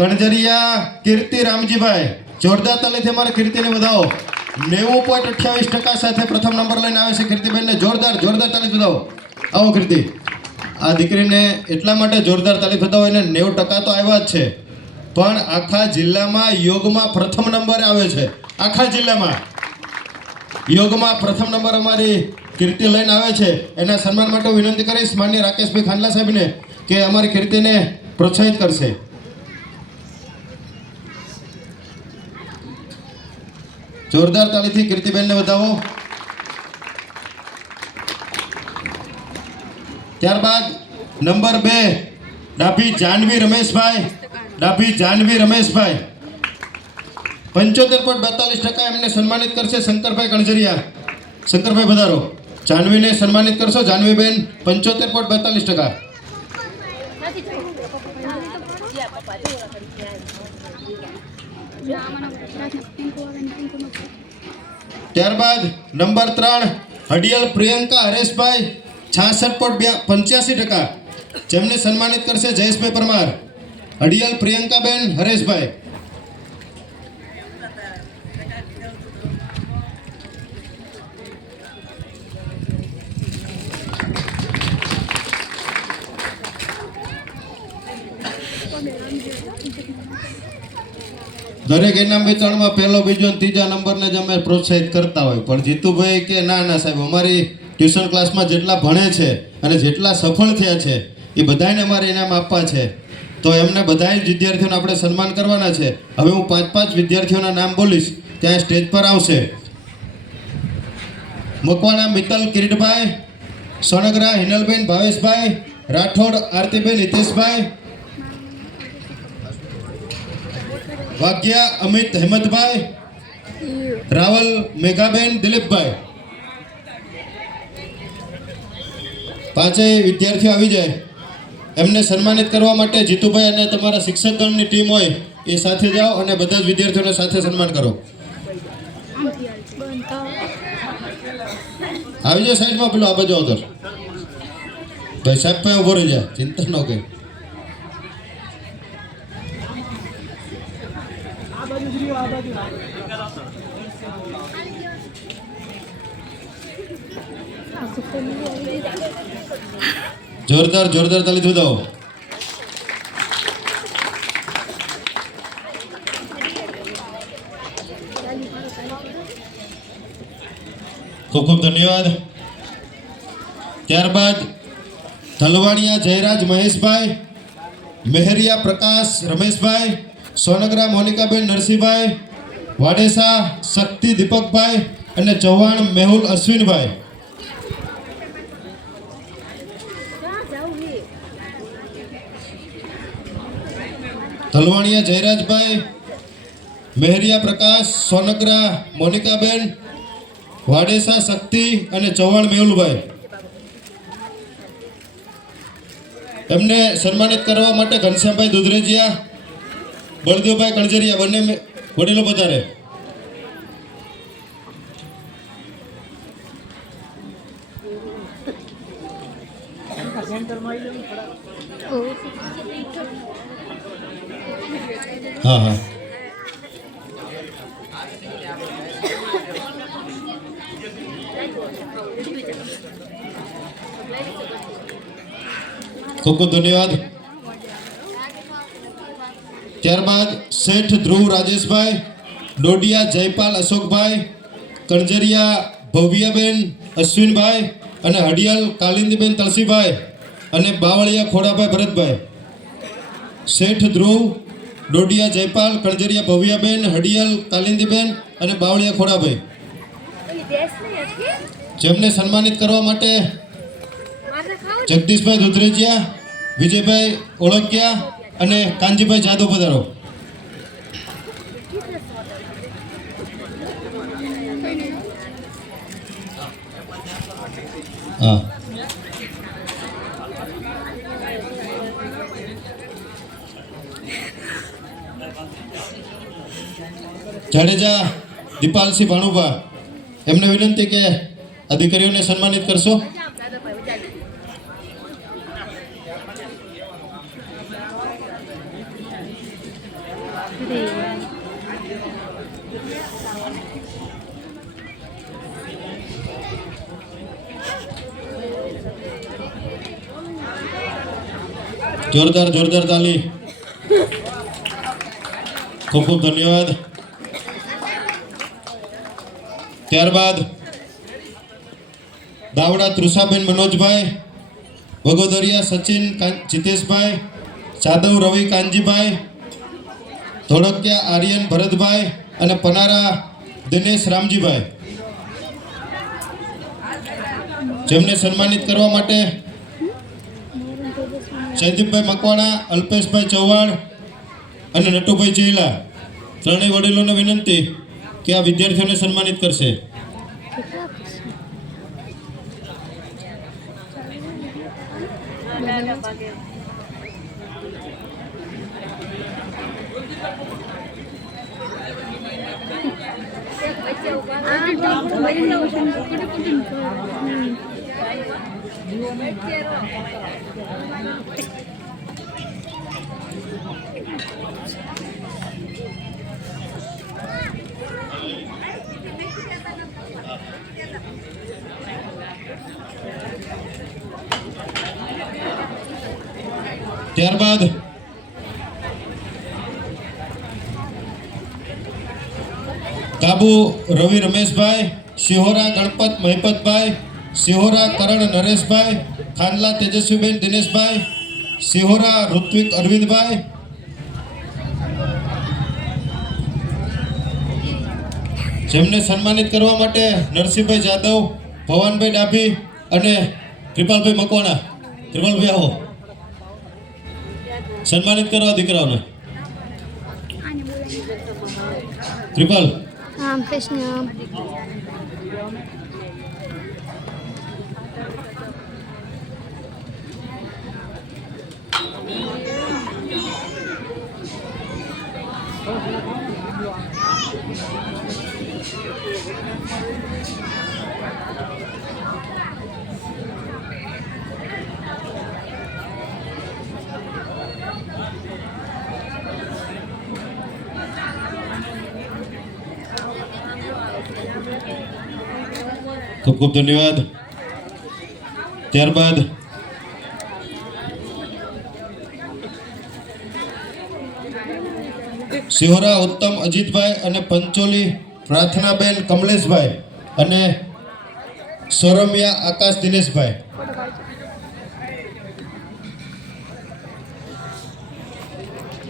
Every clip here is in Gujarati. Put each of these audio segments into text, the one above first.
કણજરિયા કીર્તિ રામજીભાઈ, જોરદાર તાલીથી અમારા કીર્તિને વધાવો. 90.28% સાથે પ્રથમ નંબર લઈને આવે છે કીર્તિબેનને. જોરદાર તાલી વધાવો. આવો કીર્તિ. આ દીકરીને એટલા માટે જોરદાર તાલી વધાવો, એને 90% તો આવ્યા જ છે, પણ આખા જિલ્લામાં યોગમાં પ્રથમ નંબરે આવે છે. આખા જિલ્લામાં યોગમાં પ્રથમ નંબર અમારી કીર્તિ લઈને આવે છે. એના સન્માન માટે વિનંતી કરીશ માનનીય રાકેશભાઈ ખાનલા સાહેબને કે અમારી કીર્તિને પ્રોત્સાહિત કરશે. જોરદાર તાલીથી કીર્તિબેનને વધાવો. ત્યારબાદ નંબર 2 ડાભી જાનવી રમેશભાઈ. 75.42% એમને સન્માનિત કરશે શંકરભાઈ કણજરિયા. શંકરભાઈ વધારો. જાનવીને સન્માનિત કરશો. જાનવીબેન 75.42%. ત્યારબાદ નંબર 3 હડિયલ પ્રિયંકા હરેશભાઈ 66.85%, જેમને સન્માનિત કરશે જયેશભાઈ પરમાર. હડિયલ પ્રિયંકાબેન હરેશભાઈ. દરેક ઇનામ વિતરણમાં પહેલો, બીજો અને ત્રીજા નંબરને જ અમે પ્રોત્સાહિત કરતા હોય, પણ જીતુભાઈ કે ના સાહેબ, અમારી ટ્યુશન ક્લાસમાં જેટલા ભણે છે અને જેટલા સફળ થયા છે એ બધાને અમારે ઇનામ આપવા છે. તો એમને બધા જ વિદ્યાર્થીઓને આપણે સન્માન કરવાના છે. હવે હું 5 વિદ્યાર્થીઓના નામ બોલીશ, ત્યાં સ્ટેજ પર આવશે. મકવાણા મિત્તલ કિરીટભાઈ, સોનગરા હિનલબેન ભાવેશભાઈ, રાઠોડ આરતીબેન હિતેશભાઈ, વાઘિયા અમિત હેમંતભાઈ, રાવલ મેઘાબેન દિલીપભાઈ. 5 વિદ્યાર્થીઓ આવી જાય. એમને સન્માનિત કરવા માટે જીતુભાઈ અને તમારા શિક્ષકગણની ટીમ હોય એ સાથે જાઓ અને બધા જ વિદ્યાર્થીઓને સાથે સન્માન કરો. આવી જાઓ સાઈડમાં, પેલો આ બાજુ આવતો ભાઈ સાહેબ ભાઈ ઉભો રહી જાય, ચિંતા ન કરે. જોરદાર તાલી વધાવો. ખૂબ ખૂબ ધન્યવાદ. ત્યારબાદ ધલવાણિયા જયરાજ મહેશભાઈ, મહેરિયા પ્રકાશ રમેશભાઈ, સોનગરા મોનિકાબેન નરસિંહભાઈ, વાડેસા શક્તિ દીપકભાઈ અને ચૌહાણ મેહુલ અશ્વિનભાઈ. ધલવાણિયા જયરાજભાઈ, મહેરિયા પ્રકાશ, સોનગરા મોનિકાબેન, વાડેસા શક્તિ અને ચૌહાણ મેહુલભાઈ. એમને સન્માનિત કરવા માટે ઘનશ્યામભાઈ દુધરેજિયા, બળદેવભાઈ કણજરિયા બંને વડીલો પધારે. હા ખૂબ ખૂબ ધન્યવાદ. ત્યારબાદ શેઠ ધ્રુવ રાજેશભાઈ, ડોડિયા જયપાલ અશોકભાઈ, કણજરિયા ભવ્યાબેન અશ્વિનભાઈ અને હડિયાલ કાલિંદીબેન તલસીભાઈ અને બાવળિયા ખોડાભાઈ ભરતભાઈ. શેઠ ધ્રુવ, ડોડિયા જયપાલ, કણજરિયા ભવ્યાબેન, હડિયાલ કાલિંદીબેન અને બાવળિયા ખોડાભાઈ, જેમને સન્માનિત કરવા માટે જગદીશભાઈ દુધરેજિયા, વિજયભાઈ ઓળકિયા અને કાનજીભાઈ જાદવ પધારો. હા જાડેજા દીપાલસિંહ ભાણુભા, એમને વિનંતી કે અધિકારીઓને સન્માનિત કરશો. જોરદાર જોરદાર તાલી. ખૂબ ખૂબ ધન્યવાદ. ત્યારબાદ દાવડા તૃષાબેન મનોજભાઈ, વગોદરિયા સચિન જીતેશભાઈ, જાદવ રવિ કાનજીભાઈ, ધોળકિયા આર્યન ભરતભાઈ અને પનારા દિનેશ રામજીભાઈ, જેમને સન્માનિત કરવા માટે જયદીપભાઈ મકવાણા, અલ્પેશભાઈ ચૌહાણ અને નટુભાઈ ચેલા ત્રણેય વડીલોને વિનંતી કે આ વિદ્યાર્થીઓને સન્માનિત કરશે. ત્યારબાદ કાબુ રવિ રમેશભાઈ, સિહોરા ગણપત મહિપતભાઈ, સિહોરા કરણ નરેશભાઈ, ખાનલા તેજસ્વીબેન દિનેશભાઈ, સિહોરા ઋત્વિક અરવિંદભાઈ, જેમને સન્માનિત કરવા માટે નરસિંહભાઈ જાદવ, ભવાનભાઈ ડાભી અને કૃપાલભાઈ મકવાણા. કૃપાલભાઈ આવો, સન્માનિત કરવા દીકરાઓને. કૃપાલ. ખૂબ ખૂબ ધન્યવાદ. ત્યારબાદ સિહોરા ઉત્તમ અજીતભાઈ અને પંચોલી પ્રાર્થનાબેન કમલેશભાઈ અને સોરમિયા આકાશ દિનેશભાઈ,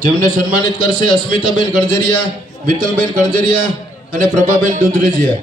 જેમને સન્માનિત કરશે અસ્મિતાબેન કણજરિયા, મિત્તલબેન કણજરિયા અને પ્રભાબેન દુધરેજિયા.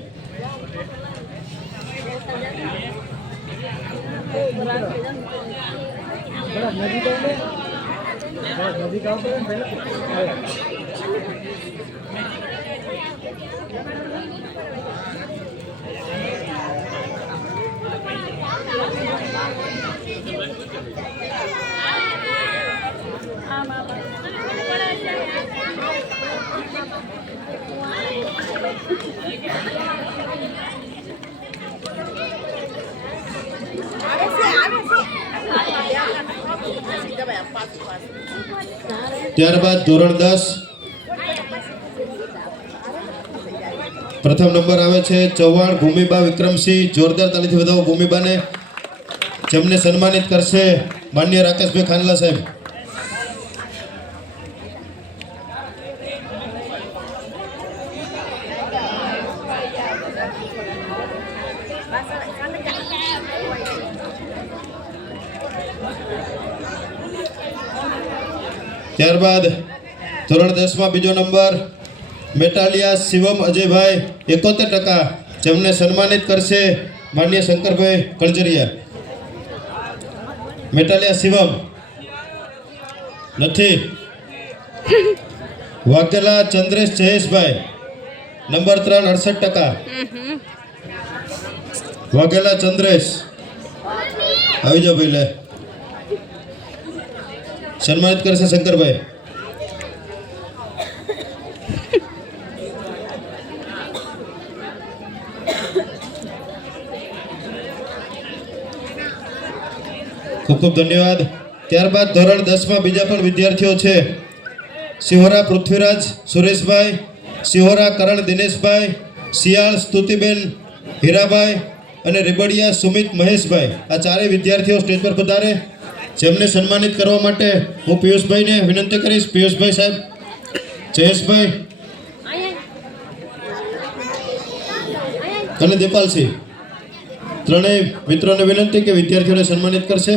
ત્યારબાદ ધોરણ 10 પ્રથમ નંબર આવે છે ચૌહાણ ભૂમિબા વિક્રમસિંહ. જોરદાર તાલીથી વધાવો ભૂમિબાને, જેમને સન્માનિત કરશે માન્ય રાકેશભાઈ ખાનલા સાહેબ. ત્યારબાદ ધોરણ 10 માં બીજો નંબર મેટાલિયા શિવમ અજયભાઈ 71%, જેમને સન્માનિત કરશે માન્ય શંકરભાઈ કણજરિયા. મેટાલિયા શિવમ નથી. વાઘેલા ચંદ્રેશ જયેશભાઈ નંબર 3 68%. વાઘેલા ચંદ્રેશ આવી જાઓ ભાઈ, લે સન્માનિત કરશે શંકરભાઈ. ખૂબ ખૂબ ધન્યવાદ. ત્યારબાદ ધોરણ 10 માં બીજા પણ વિદ્યાર્થીઓ છે, સિહોરા પૃથ્વીરાજ સુરેશભાઈ, સિહોરા કરણ દિનેશભાઈ, શિયાળ સ્તુતિબેન હીરાભાઈ અને રેબડિયા સુમિત મહેશભાઈ, આ ચારેય વિદ્યાર્થીઓ સ્ટેજ પર પધારે. જેમને સન્માનિત કરવા માટે હું પિયુષભાઈને વિનંતી કરીશ. પિયુષભાઈ સાહેબ, જયેશભાઈ અને દીપાલસિંહ, ત્રણેય મિત્રોને વિનંતી કે વિદ્યાર્થીઓને સન્માનિત કરશે.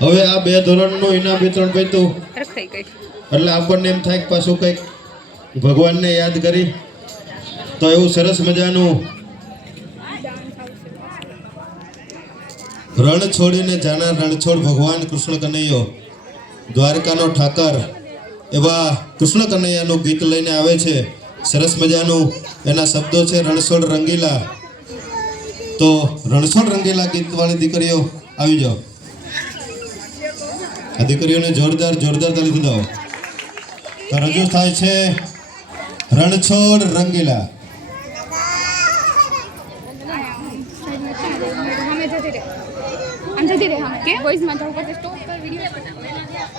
હવે આ બે ધોરણનું ઇનામ વિતરણ પત્યું એટલે આપણને એમ થાય કે પાછું કંઈક ભગવાનને યાદ કરી તો એવું સરસ મજાનું રણ છોડીને જાનાર રણછોડ ભગવાન કૃષ્ણ કનૈયો, દ્વારકાનો ઠાકર એવા કૃષ્ણ કનૈયાનું ગીત લઈને આવે છે. સરસ મજાનું એના શબ્દો છે રણછોડ રંગીલા. તો રણછોડ રંગીલા ગીતવાળી દીકરીઓ આવી જાઓ. આ દીકરીઓને જોરદાર તાલીથી દો. તો રજૂ થાય છે રણછોડ રંગીલા. हम जल्दी रहे हम के वॉइस में तो ऊपर स्टॉप कर वीडियो